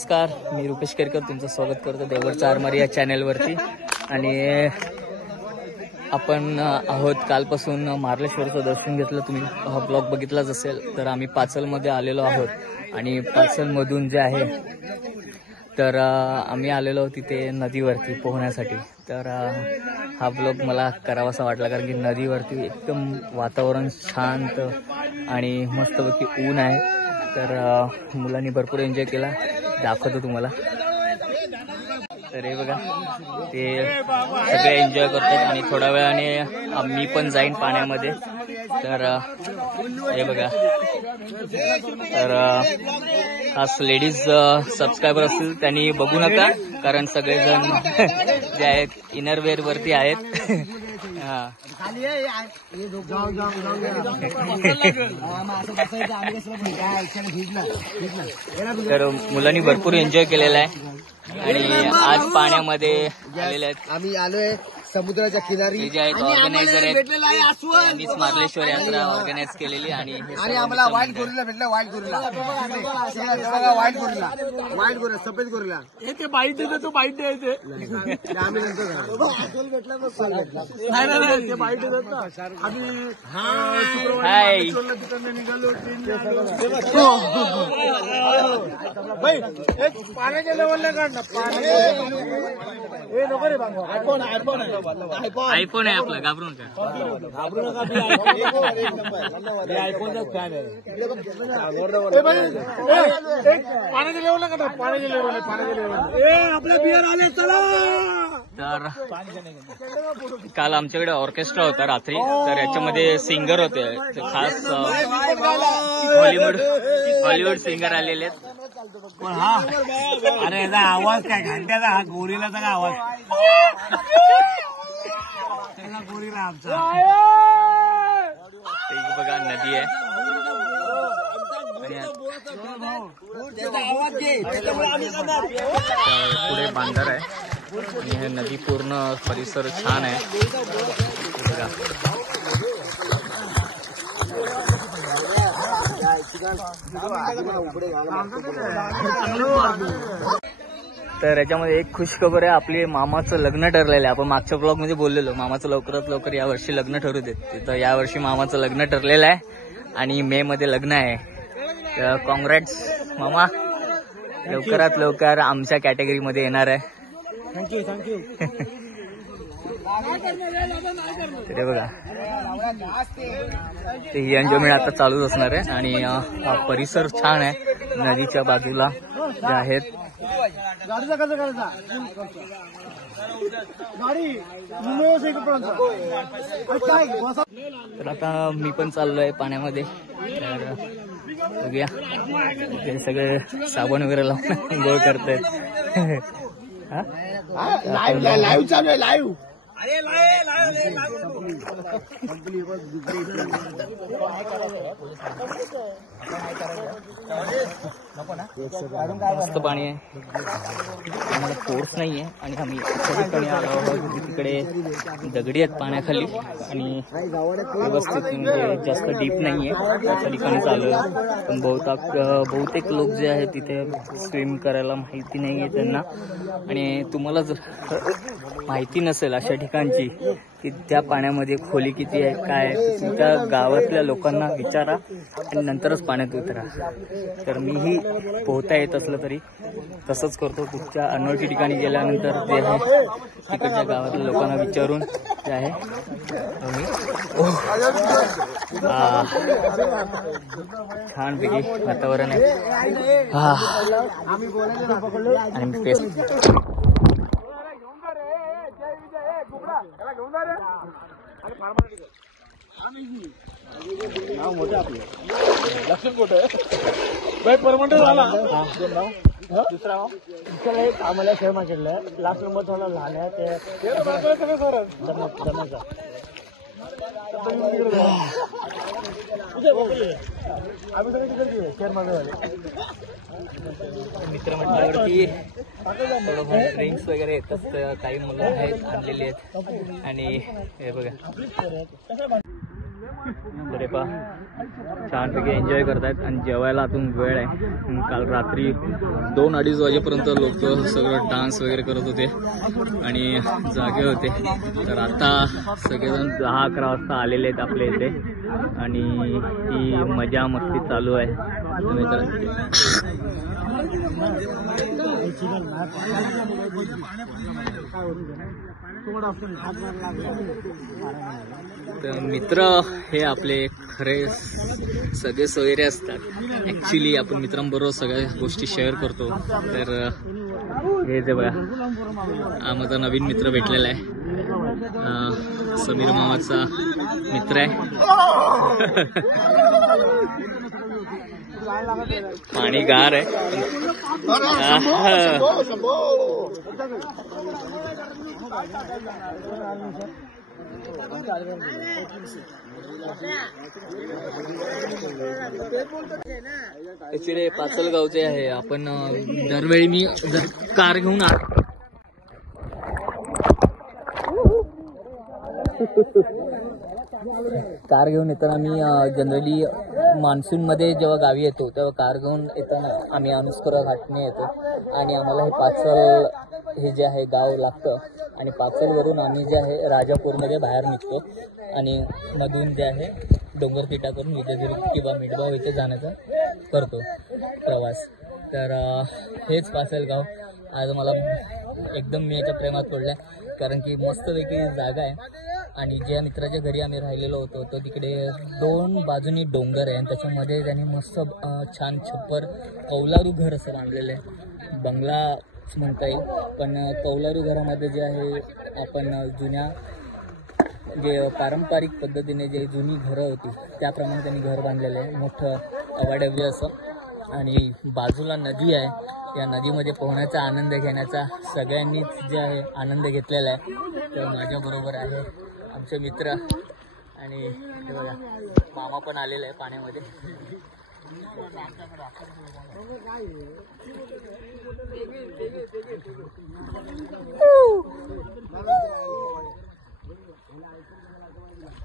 नमस्कार, मी रुपेश केरकर तुमचं स्वागत करतो देवरचा आरमारी या चॅनलवरती। आणि आपण आहोत कालपासून मार्लेश्वरचं दर्शन घेतलं, तुम्ही हा ब्लॉग बघितलाच असेल। तर आम्ही पाचलमध्ये आलेलो आहोत आणि पाचलमधून जे आहे तर आम्ही आलेलो तिथे नदीवरती पोहण्यासाठी। तर हा ब्लॉग मला करावासा वाटला कारण की नदीवरती एकदम वातावरण शांत आणि मस्तपैकी ऊन आहे। तर मुलांनी भरपूर एन्जॉय केला, दाखवतो तुम्हाला। तर हे बघा, ते सगळे एन्जॉय करतात आणि थोड्या वेळाने मी पण जाईन पाण्यामध्ये। तर हे बघा, तर खास लेडीज सबस्क्रायबर असतील त्यांनी बघू नका कारण सगळेजण जे आहेत इनरवेअर वरती आहेत। तर मुलांनी भरपूर एन्जॉय केलेला आहे आणि आज पाण्यामध्ये आलेले आहेत। आम्ही आलोय समुद्राच्या किनारी। जे आहेत ऑर्गनायझर आहेत, मीच मार्लेश्वर यात्रा ऑर्गनाइज केलेली आणि आम्हाला वाईल्ड गोरिल्ला भेटला। वाईल्ड गोरिल्ला, वाईल्ड गोरिल्ला, सफेद गोरिल्ला। ते बाईट देते, तो बाईट द्यायचे आम्ही नंतर नाही ते बाईट देतात ना। आम्ही तिकडनं निघालो, पाण्याच्या लेवलला काढ ना हे नको रे बाबा। आयफोन आहे आपला, घाबरू नका। आयफोनचा फॅन आहे। पाण्याच्या लेवलला काढा, पाण्याच्या लेवल आपल्या बियर आले, चला। तर काल आमच्याकडे ऑर्केस्ट्रा होता रात्री, तर याच्यामध्ये सिंगर होते, खास हॉलिवूड सिंगर आलेले आहेत। हा अरे याचा आवाज काय, घंट्याचा, हा गोरीलाचा काय आवाज, त्याचा गोरीला आमचा। बघा नदी आहे, पुढे बांदर आहे आणि हे नदी पूर्ण परिसर छान आहे बघा। तर याच्यामध्ये एक खुशखबर आहे, आपले मामाचं लग्न ठरलेलं आहे। आपण मागच्या ब्लॉग मध्ये बोललेलो मामाचं लवकरात लवकर यावर्षी लग्न ठरू देत। तर यावर्षी मामाचं लग्न ठरलेलं आहे आणि मे मध्ये लग्न आहे। कॉंग्रॅट्स मामा, लवकरात लवकर आमच्या कॅटेगरीमध्ये येणार आहे। थँक्यू ते बघा, ते ही एन्जॉयमेंट आता चालूच असणार आहे आणि हा परिसर छान आहे। नदीच्या बाजूला जे आहेत तर आता मी पण चाललोय पाण्यामध्ये। तर बघूया, ते सगळे साबण वगैरे लावून आंघोळ करतायत। लाईव्ह चालू आहे, लाईव्ह। मस्त पाणी आहे, आम्हाला फोर्स नाहीये आणि आम्ही अशा ठिकाणी आलो आहोत तिकडे दगडी आहेत पाण्याखाली आणि व्यवस्थित म्हणजे जास्त डीप नाहीये, अशा ठिकाणी चालू आहे। पण बहुतेक लोक जे आहेत तिथे स्विम करायला माहिती नाहीये त्यांना। आणि तुम्हाला जर माहिती नसेल अशा ठिकाणची की त्या पाण्यामध्ये खोली किती आहे काय आहे, त्या गावातल्या लोकांना विचारा आणि नंतरच पाण्यात उतरा। तर मीही पोहता येत असलं तरी तसंच करतो, कुठच्या अनोळखी ठिकाणी गेल्यानंतर जे आहे तिकडच्या गावातल्या लोकांना विचारून जे आहे छानपैकी वातावरण आहे। आणि लक्षण कुठं परमनंट झाला दुसरा आम्हाला शेअर मागितलं, लास्ट नंबर थोडा लहान आहे ते आम्ही सगळे तिकडे शेअर मागे मित्रमंडळावरती थोडंफार ड्रिंक्स वगैरे येतात, काही मुलं आहेत आणलेली आहेत आणि हे बघा तरी पा छानपैकी एन्जॉय करतायत आणि जेवायला आतून वेळ आहे. काल रात्री 2-2:30 वाजेपर्यंत लोक सगळं डान्स वगैरे करत होते आणि जागे होते. तर आता सगळेजण 10-11 वाजता आलेले आहेत आपल्या इथे आणि ती मजा मस्ती चालू आहे. तर मित्र हे आपले खरे सगळे सोयरे असतात. ऍक्च्युली आपण मित्रांबरोबर सगळ्या गोष्टी शेअर करतो. तर हे जे बघा माझा नवीन मित्र भेटलेला आहे, समीर मामाचा मित्र आहे. पाणी गार आहे. ऍक्च्युली पाचलगावचे आहे. आपण दरवेळी मी कार घेऊन येताना मी जनरली मान्सूनमध्ये जेव्हा गावी येतो तेव्हा कार घेऊन येताना आम्ही अनुस्कुरा घाटने येतो आणि आम्हाला हे पाचल हे जे आहे गाव लागतं आणि पाचलवरून आम्ही जे आहे राजापूरमध्ये बाहेर निघतो आणि मधून जे आहे डोंगरतिटा करून विजयदुर्ग किंवा मिठगाव इथे जाण्याचा करतो प्रवास. तर हेच पाचलगाव आज मला एकदम मी याच्या प्रेमात पडलं कारण की मस्तपैकी जागा आहे आणि ज्या मित्राच्या घरी आम्ही राहिलेलो होतो तो तिकडे 2 बाजूनी डोंगर आहे आणि त्याच्यामध्ये त्यांनी मस्त छान छप्पर कौलारू घर असं बांधलेलं आहे. बंगलाच म्हणता येईल पण कौलारू घरामध्ये जे आहे आपण जुन्या जे पारंपरिक पद्धतीने जे जुनी घरं होती त्याप्रमाणे त्यांनी घर बांधलेलं आहे. मोठं अवाढव्य असं आणि बाजूला नदी आहे. या नदीमध्ये पोहण्याचा आनंद घेण्याचा सगळ्यांनीच जे आहे आनंद घेतलेला आहे. तर माझ्याबरोबर आहे आमचे मित्र आणि हे बघा मामा पण आलेला आहे पाण्यामध्ये.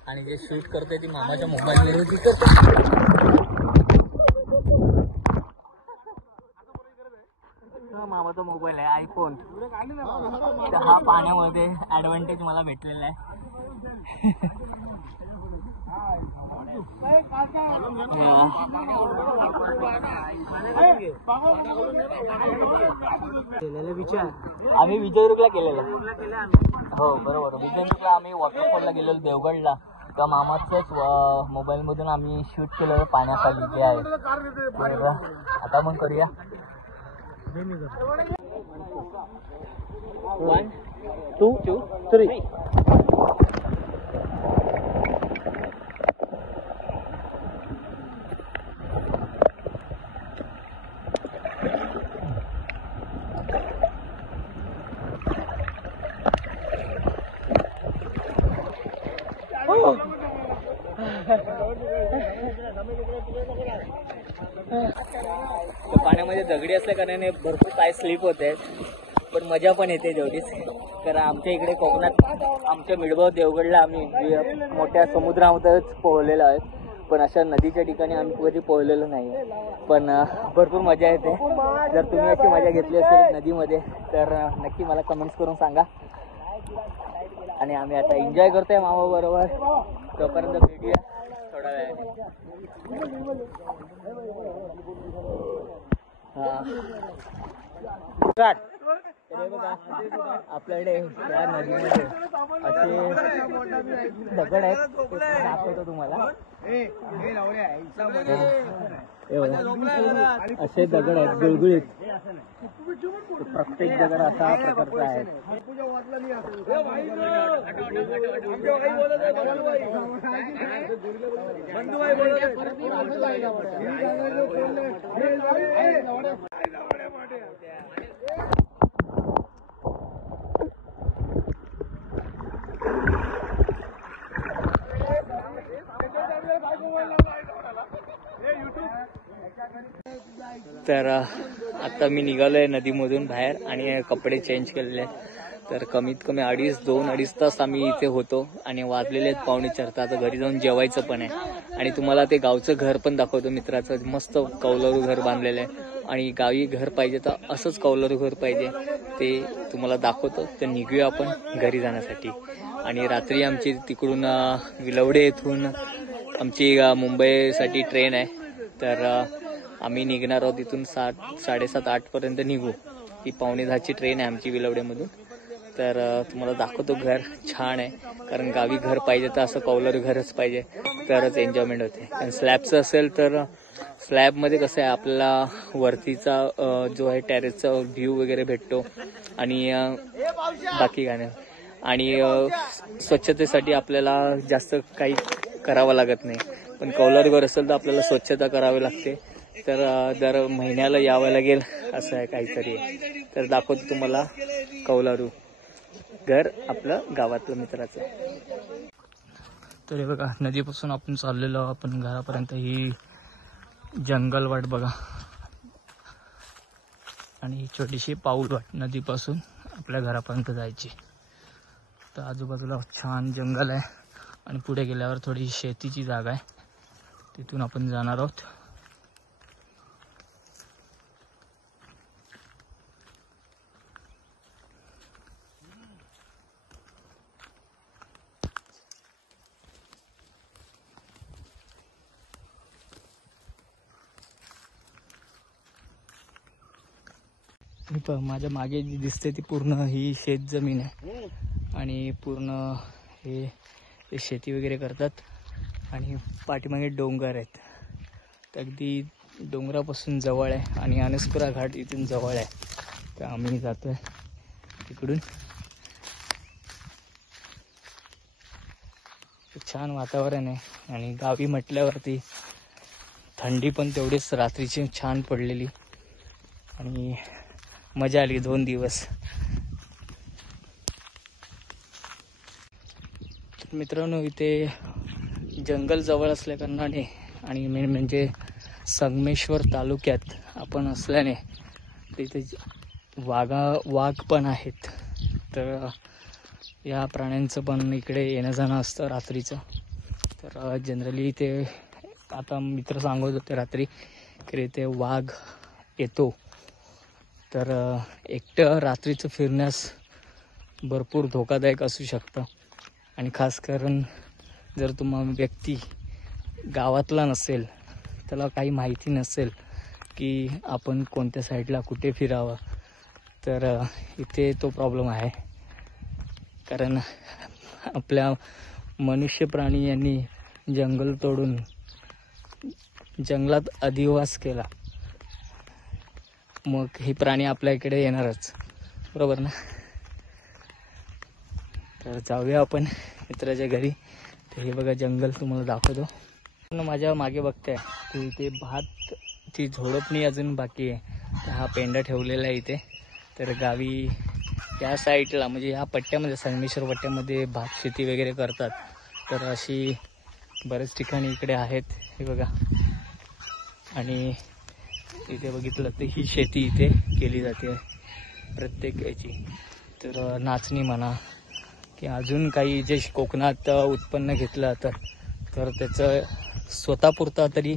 आणि जे शूट करते ती मामाच्या मोबाईलवरती करते. मामाचा मोबाईल आहे आयफोन. तर हा पाण्यामध्ये ऍडव्हान्टेज मला भेटलेला आहे. आम्ही विजयदुर्गला केलेलं. हो बरोबर, विजयदुर्गला आम्ही वॉटरफॉलला गेलेलो देवगडला. त्या मामाच्याच मोबाईलमधून आम्ही शूट केलेलं पाण्याखाली जे आहे. आता मग करूया 1, 2, 3. पाण्यामध्ये दगडी असल्या कारणाने भरपूर पाय स्लिप होते पण मजा पण येते तेवढीच. कारण आमच्या इकडे कोकणात आमच्या मिठगाव देवगडला आम्ही मोठ्या समुद्रामध्येच पोहलेलो आहे पण अशा नदीच्या ठिकाणी आम्ही कधी पोहलेलो नाही. पण भरपूर मजा येते. जर तुम्ही अशी मजा घेतली असेल नदीमध्ये तर नक्की मला कमेंट्स करून सांगा. आणि आम्ही आता एन्जॉय करतोय मामा बरोबर. तोपर्यंत भेटूया थोडा वेळाने. आपल्याकडे या नदीमध्ये असे दगड आहेत दाखवतो तुम्हाला. असे दगड आहेत गुळगुळीत. प्रत्येक दगड असा प्रकारचा आहे. तर आता मी निघालोय नदीमधून बाहेर आणि कपडे चेंज केलेले आहेत तर कमीत कमी 2-2.5 तास आम्ही इथे होतो आणि वाजलेले आहेत 3:45. आता घरी जाऊन जेवायचं पण आहे आणि तुम्हाला ते गावचं घर पण दाखवतो मित्राचं. मस्त कौलारू घर बांधलेलं आहे आणि गावी घर पाहिजे तर असंच कौलारू घर पाहिजे ते तुम्हाला दाखवतो. तर निघूया आपण घरी जाण्यासाठी. आणि रात्री आमची तिकडून विलवडे येथून आमची मुंबईसाठी ट्रेन आहे. तर आम्ही निघणार आहोत इथून 7:30-8 पर्यंत निघू. ती 9:45ची ट्रेन आहे आमची विलवडेमधून. तर तुम्हाला दाखवतो घर छान आहे, कारण गावी घर पाहिजे तर असं कौलारू घरच पाहिजे तरच एन्जॉयमेंट होते. आणि स्लॅबचं असेल तर स्लॅबमध्ये कसं आहे आपल्याला वरतीचा जो आहे टेरेसचा व्ह्यू वगैरे भेटतो आणि बाकी काय नाही. आणि स्वच्छतेसाठी आपल्याला जास्त काही करावं लागत नाही. पण कौलारू घर असेल तर आपल्याला स्वच्छता करावी लागते. तर दर महिन्याला यावं लागेल असं आहे काहीतरी. तर दाखवतो तुम्हाला कौलारू घर आपलं गावातलं मित्राचं. तर हे बघा नदीपासून आपण चाललेलो आपण घरापर्यंत. ही जंगल वाट बघा आणि ही छोटीशी पाऊल वाट नदीपासून आपल्या घरापर्यंत जायची. तर आजूबाजूला छान जंगल आहे आणि पुढे गेल्यावर थोडी शेतीची जागा आहे, तिथून आपण जाणार आहोत. माझ्या मागे जी दिसते ती पूर्ण ही शेत जमीन आहे आणि पूर्ण हे शेती वगैरे करतात. आणि पाठीमागे डोंगर आहेत. तर अगदी डोंगरापासून जवळ आहे आणि अनसपुरा घाट इथून जवळ आहे. तर आम्ही जातोय तिकडून. छान वातावरण आहे आणि गावी म्हटल्यावरती थंडी पण तेवढीच रात्रीची छान पडलेली आणि मजा आली 2 दिवस. मित्रांनो इथे जंगल जवळ असल्या कारणाने आणि मेन म्हणजे संगमेश्वर तालुक्यात आपण असल्याने इथे वाघ पण आहेत. तर या प्राण्यांचं पण इकडे येणं जाणं असतं रात्रीचं. तर जनरली इथे आता मित्र सांगत होते रात्री की इथे वाघ येतो. तर एकटं रात्रीचं फिरण्यास भरपूर धोकादायक असू शकतं आणि खास करून जर तुम्हाला व्यक्ती गावातला नसेल, त्याला काही माहिती नसेल की आपण कोणत्या साईडला कुठे फिरावं, तर इथे तो प्रॉब्लेम आहे. कारण आपल्या मनुष्य प्राणी यांनी जंगल तोडून जंगलात अधिवास केला, मग हे प्राणी आपल्या इकडे येणारच, बरोबर ना. तर जाऊया आपण मित्राच्या घरी. तर हे बघा जंगल तुम्हाला दाखवतो. माझ्या मागे बघताय की इथे भातची झोडपणी अजून बाकी आहे. तर हा पेंडा ठेवलेला आहे इथे. तर गावी या साईडला म्हणजे ह्या पट्ट्यामध्ये संगमेश्वर पट्ट्यामध्ये भात शेती वगैरे करतात. तर अशी बरेच ठिकाणी इकडे आहेत हे बघा. आणि इथे बघितलं तर ही शेती इथे केली जाते प्रत्येक याची. तर नाचणी म्हणा की अजून काही जे कोकणात उत्पन्न घेतलं जातं तर त्याचं स्वतःपुरता तरी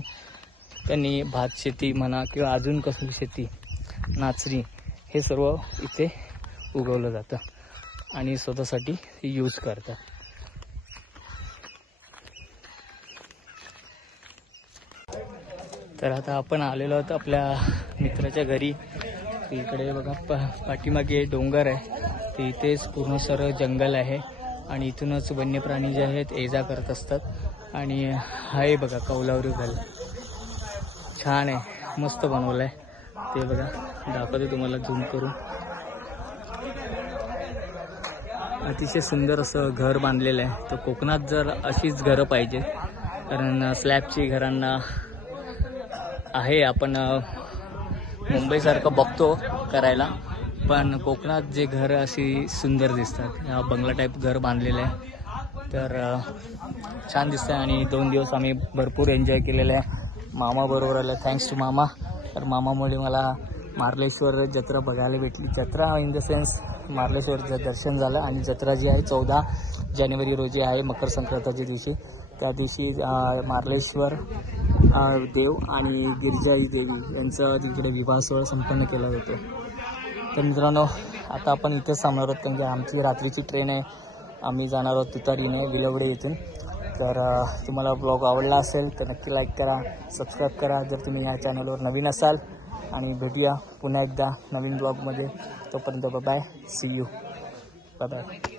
त्यांनी भात शेती म्हणा किंवा अजून कसली शेती, नाचणी, हे सर्व इथे उगवलं जातं आणि स्वतःसाठी यूज करतात. तर आता आपण आलेलो आहोत आपल्या मित्राच्या घरी. इकडे बघा पाठीमागे डोंगर आहे, तर इथेच पूर्ण सर्व जंगल आहे आणि इथूनच वन्यप्राणी जे आहेत ये जा करत असतात. आणि हाय बघा कौलारू घर छान आहे, मस्त बनवलं आहे. ते बघा दाखवतो तुम्हाला झूम करून. अतिशय सुंदर असं घर बांधलेलं आहे. तर कोकणात जर अशीच घरं पाहिजे, कारण स्लॅबची घरांना आहे आपण मुंबईसारखं बघतो करायला, पण कोकणात जे घर अशी सुंदर दिसतात. या बंगला टाईप घर बांधलेलं आहे. तर छान दिसतं आणि 2 दिवस आम्ही भरपूर एन्जॉय केलेलं आहे. मामा बरोबर आलं, थँक्स टू मामा. तर मामामुळे मला मार्लेश्वर जत्रा बघायला भेटली. जत्रा इन द सेन्स मार्लेश्वरचं दर्शन झालं आणि जत्रा जी आहे 14 जानेवारी रोजी आहे, मकर संक्रांतीच्या दिवशी. त्या दिवशी मार्लेश्वर देव आणि गिरिजाई देवी यांचा तिकडे विवाह सोहळा संपन्न केला जातो. तर मित्रांनो, आता आपण इथेच थांबणार आहोत, कारण की आमची रात्रीची ट्रेन आहे. आम्ही जाणार आहोत तुतारीने विलवडे येथून. तर तुम्हाला ब्लॉग आवडला असेल तर नक्की लाईक करा, सबस्क्राईब करा जर तुम्ही या चॅनलवर नवीन असाल. आणि भेटूया पुन्हा एकदा नवीन ब्लॉगमध्ये. तोपर्यंत बाय, सी यू, बाय.